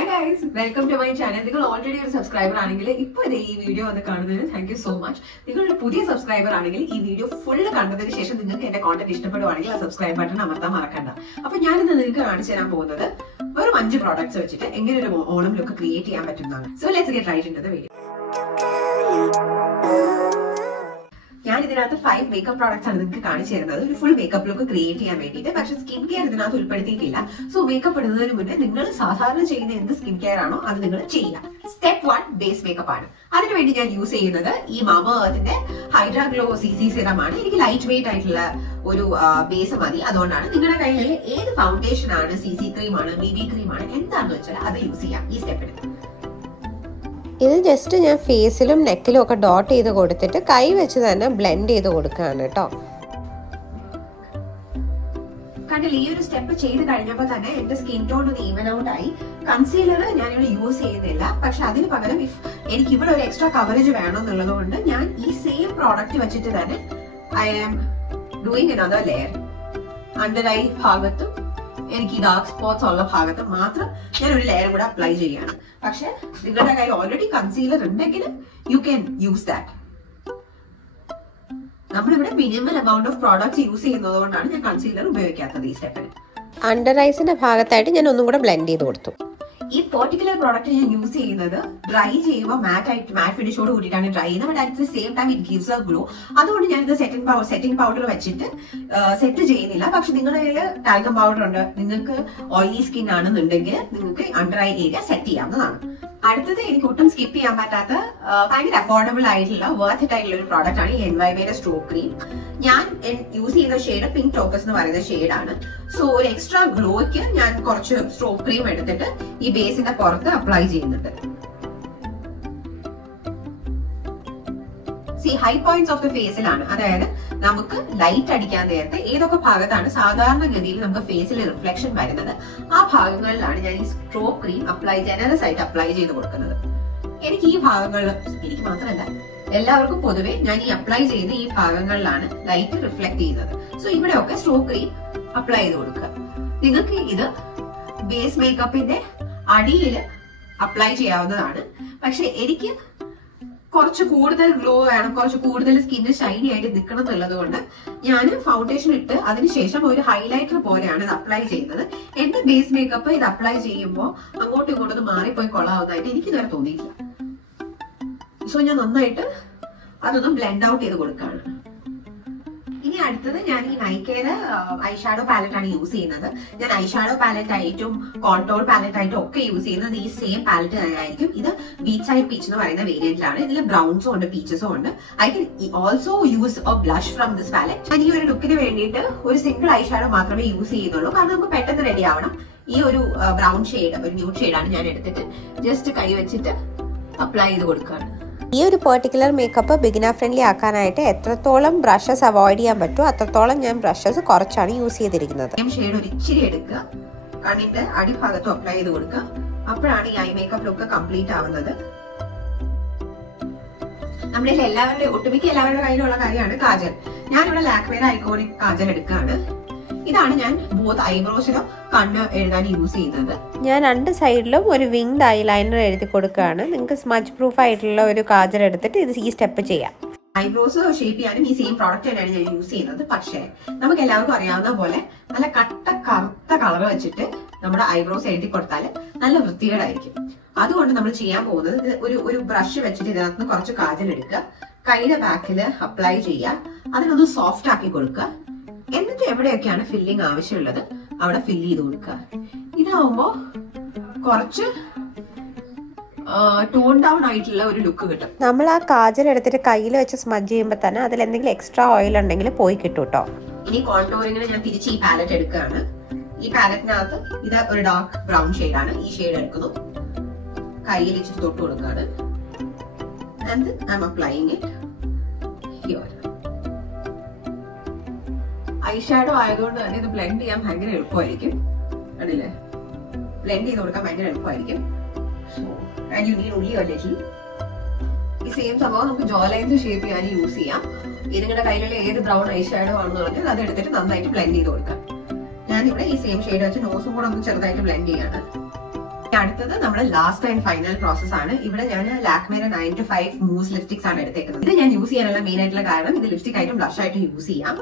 Hi guys, welcome to my channel. You already a subscriber ആണെങ്കിൽ ഇപ്പോൾ ഈ video വന്ന് കാണുന്നതിന് താങ്ക് യു സോ മച്ച്. നിങ്ങൾ ഒരു പുതിയ സബ്സ്ക്രൈബർ ആണെങ്കിൽ ഈ വീഡിയോ ഫുൾ കണ്ടതിന് ശേഷം നിങ്ങൾക്ക് എന്റെ കോണ്ടന്റ് ഇഷ്ടപ്പെടുവാണെങ്കിൽ ആ സബ്സ്ക്രൈബ് ബട്ടൺ അമർത്താൻ മറക്കണ്ട. അപ്പോൾ ഞാൻ ഇന്ന് നിങ്ങൾക്ക് കാണിച്ചു തരാൻ പോകുന്നത് വെറും 5 പ്രോഡക്ട്സ് വെച്ചിട്ട് എങ്ങനെ ഒരു ഓണം ലുക്ക് ക്രിയേറ്റ് ചെയ്യാൻ പറ്റുന്നതാണ്. So let's get right into the video. ഞാൻ ഇതിനകത്ത് 5 മേക്കപ്പ് പ്രോഡക്ട്സ് ആണ് നിങ്ങൾക്ക് കാണിച്ചു തരുന്നത് ഒരു ഫുൾ മേക്കപ്പ് ലുക്ക് ക്രിയേറ്റ് ചെയ്യാൻ വേണ്ടിയിട്ട്. പക്ഷെ സ്കിൻ കെയർ ഇതിനകത്ത് ഉൾപ്പെടുത്തിയിട്ടില്ല. സോ മേക്കപ്പ് ഇടുന്നതിന് മുന്നേ നിങ്ങൾ സാധാരണ ചെയ്യുന്ന എന്ത് സ്കിൻ കെയർ ആണോ അത് നിങ്ങൾ ചെയ്യുക. സ്റ്റെപ്പ് 1 ബേസ് മേക്കപ്പ് ആണ്. അതിനുവേണ്ടി ഞാൻ യൂസ് ചെയ്യുന്നത് ഈ Mamaearthന്റെ ഹൈഡ്ര ഗ്ലോ CC സെറം ആണ്. എനിക്ക് ലൈറ്റ് വെയിറ്റ് ആയിട്ടുള്ള ഒരു ബേസ് മതി. അതുകൊണ്ടാണ് നിങ്ങളുടെ കയ്യിൽ ഏത് ഫൗണ്ടേഷൻ ആണ്, CC ക്രീം ആണ്, BB ക്രീം ആണ്, എന്താണെന്ന് വെച്ചാൽ അത് യൂസ് ചെയ്യാം ഈ സ്റ്റെപ്പിന്. ഇത് ജസ്റ്റ് ഞാൻ ഫേസിലും നെക്കിലും ഒക്കെ ഡോട്ട് ചെയ്ത് കൊടുത്തിട്ട് കൈ വെച്ച് തന്നെ ബ്ലെൻഡ് ചെയ്ത് കൊടുക്കുകയാണ് കേട്ടോ. കണ്ടില്ല, ഈ ഒരു സ്റ്റെപ്പ് ചെയ്ത് കഴിഞ്ഞപ്പോൾ തന്നെ എന്റെ സ്കിൻ ടോൺ ഒന്ന് ഈവൻ ഔട്ട് ആയി. കൺസീലർ ഞാനിവിടെ യൂസ് ചെയ്യുന്നില്ല. പക്ഷെ അതിന് പകരം എനിക്ക് ഇവിടെ ഒരു എക്സ്ട്രാ കവറേജ് വേണം എന്നുള്ളത് കൊണ്ട് ഞാൻ ഈ സെയിം പ്രോഡക്റ്റ് വെച്ചിട്ട് തന്നെ I am doing another layer. Under eye ഭാഗത്തും എനിക്ക് ഈ ഡാർക്ക് സ്പോട്ട്സ് ഉള്ള ഭാഗത്ത് മാത്രം ഞാൻ ഒരു ലെയർ കൂടെ അപ്ലൈ ചെയ്യാണ്. പക്ഷെ നിങ്ങളുടെ കയ്യിൽ ഓൾറെഡി കൺസീലർ ഉണ്ടെങ്കിൽ യു ക്യാൻ യൂസ് ദാറ്റ്. നമ്മളിവിടെ minimal amount of products use ചെയ്യുന്നത് കൊണ്ടാണ് ഞാൻ കൺസീലർ ഉപയോഗിക്കാത്തത് ഈ സ്റ്റെപ്പിന്. അണ്ടർ ഐസിന്റെ ഭാഗത്തായിട്ട് ഞാൻ ഒന്നും കൂടെ ബ്ലെൻഡ് ചെയ്ത് കൊടുത്തു. ഈ പെർട്ടിക്കുലർ പ്രോഡക്റ്റ് ഞാൻ യൂസ് ചെയ്യുന്നത് ഡ്രൈ ചെയ്യുമ്പോൾ മാറ്റ് ഫിനിഷോട് കൂടിയിട്ടാണ് ഡ്രൈ ചെയ്യുന്നത്. But at the same time it gives A glow. അതുകൊണ്ട് ഞാൻ ഇത് സെറ്റിംഗ് പൗഡർ വെച്ചിട്ട് സെറ്റ് ചെയ്യുന്നില്ല. പക്ഷെ നിങ്ങളുടെ കയ്യിൽ ടാൽക്കം പൗഡർ ഉണ്ട്, നിങ്ങൾക്ക് ഓയിലി സ്കിൻ ആണെന്നുണ്ടെങ്കിൽ നിങ്ങൾക്ക് അണ്ടർ ഐ ഏരിയ സെറ്റ് ചെയ്യാവുന്നതാണ്. അടുത്തത് എനിക്ക് ഒട്ടും സ്കിപ്പ് ചെയ്യാൻ പറ്റാത്ത ഭയങ്കര അഫോർഡബിൾ ആയിട്ടുള്ള വർത്ത് ഇറ്റ് ആയിട്ടുള്ള ഒരു പ്രോഡക്റ്റ് ആണ് ഈ NYBae സ്ട്രോബ് ക്രീം. ഞാൻ യൂസ് ചെയ്യുന്ന ഷെയ്ഡ് പിങ്ക് ടോപ്പസ് എന്ന് പറയുന്ന ഷെയ്ഡാണ്. സോ ഒരു എക്സ്ട്രാ ഗ്ലോയ്ക്ക് ഞാൻ കുറച്ച് സ്ട്രോബ് ക്രീം എടുത്തിട്ട് ഈ ബേസിന്റെ പുറത്ത് അപ്ലൈ ചെയ്യുന്നുണ്ട്. ഹൈ പോയിന്റ്സ് ഓഫ് ദ ഫേസിലാണ്, അതായത് നമുക്ക് ലൈറ്റ് അടിക്കാൻ നേരത്തെ ഏതൊക്കെ ഭാഗത്താണ് സാധാരണഗതിയിൽ നമുക്ക് ഫേസിൽ റിഫ്ലക്ഷൻ വരുന്നത് ആ ഭാഗങ്ങളിലാണ് ഞാൻ ഈ സ്ട്രോബ് ക്രീം ജനറസ് ആയിട്ട് അപ്ലൈ ചെയ്ത് കൊടുക്കുന്നത്. എനിക്ക് ഈ ഭാഗങ്ങളിൽ, എനിക്ക് മാത്രമല്ല എല്ലാവർക്കും പൊതുവെ ഞാൻ ഈ അപ്ലൈ ചെയ്യുന്ന ഈ ഭാഗങ്ങളിലാണ് ലൈറ്റ് റിഫ്ലക്ട് ചെയ്യുന്നത്. സോ ഇവിടെയൊക്കെ സ്ട്രോബ് ക്രീം അപ്ലൈ ചെയ്ത് കൊടുക്കുക. നിങ്ങൾക്ക് ഇത് ബേസ് മേക്കപ്പിന്റെ അടിയിൽ അപ്ലൈ ചെയ്യാവുന്നതാണ്. പക്ഷെ എനിക്ക് കുറച്ച് കൂടുതൽ ഗ്ലോ വേണം, കുറച്ച് കൂടുതൽ സ്കിന്ന് ഷൈനി ആയിട്ട് നിൽക്കണം എന്നുള്ളത് കൊണ്ട് ഞാൻ ഫൗണ്ടേഷൻ ഇട്ട് അതിനുശേഷം ഒരു ഹൈലൈറ്റർ പോലെയാണ് ഇത് അപ്ലൈ ചെയ്യുന്നത്. എന്റെ ബേസ് മേക്കപ്പ് ഇത് അപ്ലൈ ചെയ്യുമ്പോൾ അങ്ങോട്ടും ഇങ്ങോട്ടും മാറിപ്പോയി കൊള്ളാവുന്നതായിട്ട് എനിക്ക് ഇതുവരെ തോന്നിയിട്ടില്ല. സോ ഞാൻ നന്നായിട്ട് അതൊന്ന് ബ്ലെൻഡ് ഔട്ട് ചെയ്ത് കൊടുക്കുകയാണ്. ഇനി അടുത്തത് ഞാൻ ഈ നൈക്കയുടെ ഐഷാഡോ പാലറ്റ് ആണ് യൂസ് ചെയ്യുന്നത്. ഞാൻ ഐഷാഡോ പാലറ്റ് ആയിട്ടും കോൺടോർ പാലറ്റ് ആയിട്ടും ഒക്കെ യൂസ് ചെയ്യുന്നത് ഈ സെയിം പാലറ്റ് തന്നെയായിരിക്കും. ഇത് ബീച്ച് സൈഡ് പീച്ച് എന്ന് പറയുന്ന വേരിയന്റിലാണ്. ഇതിൽ ബ്രൗൺസും ഉണ്ട്, പീച്ചസും ഉണ്ട്. I can also use a blush from this palette. ഞാൻ ഈ ഒരു ലുക്കിന് വേണ്ടിയിട്ട് ഒരു സിംഗിൾ ഐഷാഡോ മാത്രമേ യൂസ് ചെയ്യുന്നുള്ളൂ. കാരണം നമുക്ക് പെട്ടെന്ന് റെഡി ആവണം. ഈ ഒരു ബ്രൗൺ ഷെയ്ഡ്, ഒരു ന്യൂഡ് ഷെയ്ഡാണ് ഞാൻ എടുത്തിട്ട് ജസ്റ്റ് കൈ വെച്ചിട്ട് അപ്ലൈ ചെയ്ത് കൊടുക്കുകയാണ്. ഈ ഒരു പെർട്ടിക്കുലർ മേക്കപ്പ് ബിഗിനർ ഫ്രണ്ട്ലി ആക്കാനായിട്ട് എത്രത്തോളം ബ്രഷസ് അവോയ്ഡ് ചെയ്യാൻ പറ്റുമോ അത്രത്തോളം ഞാൻ ബ്രഷസ് കുറച്ചാണ് യൂസ് ചെയ്തിരിക്കുന്നത്. ഷെയ്ഡ് ഒരു ഇച്ചിരി എടുക്കുക, കണ്ണിന്റെ അടിഭാഗത്തും അപ്ലൈ ചെയ്ത് കൊടുക്കുക. അപ്പോഴാണ് ഈ ഐ മേക്കപ്പ് ലുക്ക് കംപ്ലീറ്റ് ആവുന്നത്. നമ്മുടെ ഒട്ടുമിക്ക എല്ലാവരുടെ കയ്യിലുള്ള കാര്യമാണ് കാജൽ. ഞാനിവിടെ ലാക്മേയുടെ ഐക്കോണിക് കാജൽ എടുക്കുകയാണ്. ഇതാണ് ഞാൻ ബോത്ത് ഐബ്രോസിലും കണ്ണ് എഴുതാൻ യൂസ് ചെയ്യുന്നത്. ഞാൻ 2 സൈഡിലും ഒരു വിങ്ഡ് ഐലൈനർ എഴുതി കൊടുക്കുകയാണ്. നിങ്ങൾക്ക് സ്മച്ച് പ്രൂഫ് ആയിട്ടുള്ള ഒരു കാജൽ എടുത്തിട്ട് ഇത് ഈ സ്റ്റെപ്പ് ചെയ്യാം. ഐബ്രോസ് ഷേപ്പ് ചെയ്യാനും ഈ സെയിം പ്രോഡക്റ്റ് തന്നെയാണ് ഞാൻ യൂസ് ചെയ്യുന്നത്. പക്ഷേ നമുക്ക് എല്ലാവർക്കും അറിയാവുന്ന പോലെ നല്ല കറുത്ത കളർ വെച്ചിട്ട് നമ്മുടെ ഐബ്രോസ് എഴുതി കൊടുത്താൽ നല്ല വൃത്തികേടായിരിക്കും. അതുകൊണ്ട് നമ്മൾ ചെയ്യാൻ പോകുന്നത് ഒരു ബ്രഷ് വെച്ചിട്ട് ഇതിനകത്ത് കുറച്ച് കാജൽ എടുക്കുക, കൈയുടെ ബാക്കിൽ അപ്ലൈ ചെയ്യുക, അതിനൊന്ന് സോഫ്റ്റ് ആക്കി കൊടുക്കുക. എന്നിട്ട് എവിടെയൊക്കെയാണ് ഫില്ലിംഗ് ആവശ്യമുള്ളത് അവിടെ ഫില്ല് ചെയ്ത് കൊടുക്കുക. ഇതാവുമ്പോ കുറച്ച് ടോൺ ഡൗൺ ആയിട്ടുള്ള ഒരു ലുക്ക് കിട്ടും. നമ്മൾ ആ കാജൽ എടുത്തിട്ട് കയ്യിൽ വെച്ച് സ്മജ് ചെയ്യുമ്പോൾ തന്നെ അതിൽ എന്തെങ്കിലും എക്സ്ട്രാ ഓയിൽ ഉണ്ടെങ്കിൽ പോയി കിട്ടും കേട്ടോ. ഇനി കോൺടോറിങ്ങിന് ഞാൻ തിരിച്ച് ഈ പാലറ്റ് എടുക്കുകയാണ്. ഈ പാലറ്റിനകത്ത് ഇത് ഒരു ഡാർക്ക് ബ്രൗൺ ഷെയ്ഡാണ്. ഈ ഷെയ്ഡ് എടുക്കുന്നു, കയ്യിൽ ഇച്ചിരി തൊട്ട് കൊടുക്കുകയാണ്. And I am applying it here. Eyeshadow ആയതുകൊണ്ട് തന്നെ ഇത് ബ്ലെൻഡ് ചെയ്യാൻ ഭയങ്കര എളുപ്പമായിരിക്കും. കണ്ടില്ലേ, ബ്ലെൻഡ് ചെയ്ത് കൊടുക്കാൻ ഭയങ്കര എളുപ്പമായിരിക്കും. And you need only A little. ഈ സെയിം സംഭവം നമുക്ക് ജോ ലൈൻസ് ഷേപ്പ് ചെയ്യാൻ യൂസ് ചെയ്യാം. നിങ്ങളുടെ കയ്യിലുള്ള ഏത് ബ്രൗൺ ഐഷാഡോ ആണെന്ന് പറഞ്ഞാൽ അത് എടുത്തിട്ട് നന്നായിട്ട് ബ്ലെൻഡ് ചെയ്ത് കൊടുക്കാം. ഞാനിവിടെ ഈ സെയിം ഷെയ്ഡ് വെച്ച് നോസും കൂടെ ഒന്ന് ചെറുതായിട്ട് ബ്ലെൻഡ് ചെയ്യാണ്. അടുത്തത് നമ്മുടെ ലാസ്റ്റ് ആൻഡ് ഫൈനൽ പ്രോസസ് ആണ്. ഇവിടെ ഞാൻ ലാക്മേയുടെ 9 to 5 മൂസ് ലിപ്സ്റ്റിക്സ് ആണ് എടുത്തേക്കുന്നത്. ഇത് ഞാൻ യൂസ് ചെയ്യാനുള്ള മെയിൻ ആയിട്ടുള്ള കാരണം ഇത് ലിപ്സ്റ്റിക് ആയിട്ടും ബ്ലഷ് ആയിട്ടും യൂസ് ചെയ്യാം.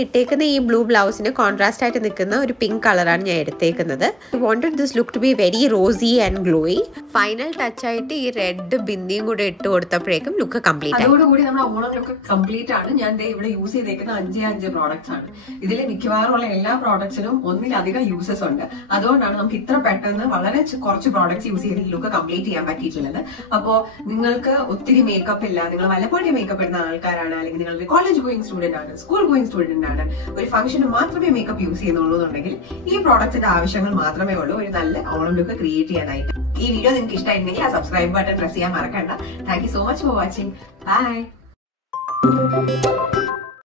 ഇട്ടേക്കുന്ന ഈ ബ്ലൂ ബ്ലൗസിന് കോൺട്രാസ്റ്റ് ആയിട്ട് നിൽക്കുന്ന ഒരു പിങ്ക് കളറാണ് ഞാൻ എടുത്തേക്കുന്നത്. I wanted this look to be very rosy and glowy. Final touch ആയിട്ട് ഈ റെഡ് ബിന്ദിയും കൂടെ ഇട്ട് കൊടുത്തപ്പോഴേക്കും ലുക്ക് കംപ്ലീറ്റ്. അതോടുകൂടി നമ്മുടെ ഓണം ലുക്ക് കംപ്ലീറ്റ് ആണ്. ഞാൻ ഇവിടെ യൂസ് ചെയ്തേക്കുന്ന 5 പ്രോഡക്ട്സ് ആണ്. ഇതിൽ മിക്കവാറുമുള്ള എല്ലാ പ്രോഡക്ട്സിനും ഒന്നിലധികം യൂസസ് ഉണ്ട്. അതുകൊണ്ടാണ് നമുക്ക് ഇത്ര പെട്ടെന്ന് വളരെ കുറച്ച് പ്രോഡക്ട്സ് യൂസ് ചെയ്ത് ഈ ലുക്ക് കംപ്ലീറ്റ് ചെയ്യാൻ പറ്റിയിട്ടുള്ളത്. അപ്പോ നിങ്ങൾക്ക് ഒത്തിരി മേക്കപ്പ് ഇല്ല, നിങ്ങൾ വല്ലപ്പോഴും മേക്കപ്പ് ഇടുന്ന ആൾക്കാരാണ്, അല്ലെങ്കിൽ നിങ്ങൾ കോളേജ് ഗോയിങ് സ്റ്റുഡന്റ് ആണ്, സ്കൂൾ ഗോയിങ് സ്റ്റുഡന്റ് ആണ്, ഒരു ഫംഗ്ഷന് മാത്രമേ മേക്കപ്പ് യൂസ് ചെയ്യുന്നുള്ളൂ എന്നുണ്ടെങ്കിൽ ഈ പ്രോഡക്റ്റിന്റെ ആവശ്യങ്ങൾ മാത്രമേ ഉള്ളൂ ഒരു നല്ല ഓണം ലുക്ക് ക്രിയേറ്റ് ചെയ്യാനായിട്ട്. ഈ വീഡിയോ നിങ്ങൾക്ക് ഇഷ്ടമായിട്ടുണ്ടെങ്കിൽ ആ സബ്സ്ക്രൈബ് ബട്ടൺ പ്രസ് ചെയ്യാൻ മറക്കണ്ട. Thank you so much for watching. By.